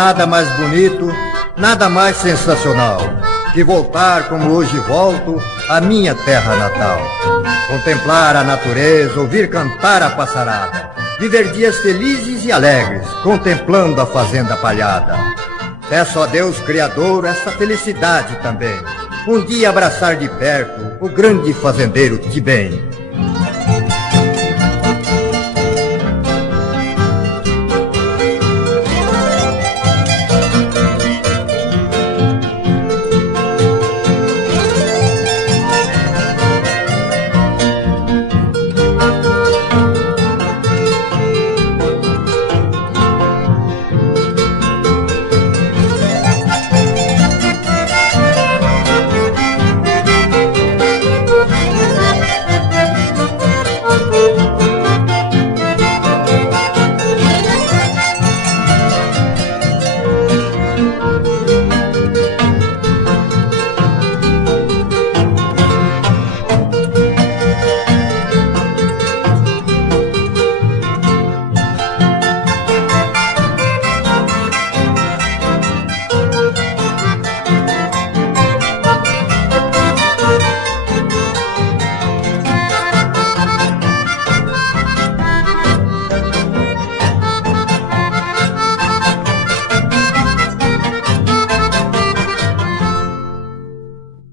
nada mais bonito, nada mais sensacional que voltar como hoje volto à minha terra natal. Contemplar a natureza, ouvir cantar a passarada, viver dias felizes e alegres, contemplando a fazenda palhada. Peço a Deus Criador essa felicidade também, um dia abraçar de perto o grande fazendeiro Tibém.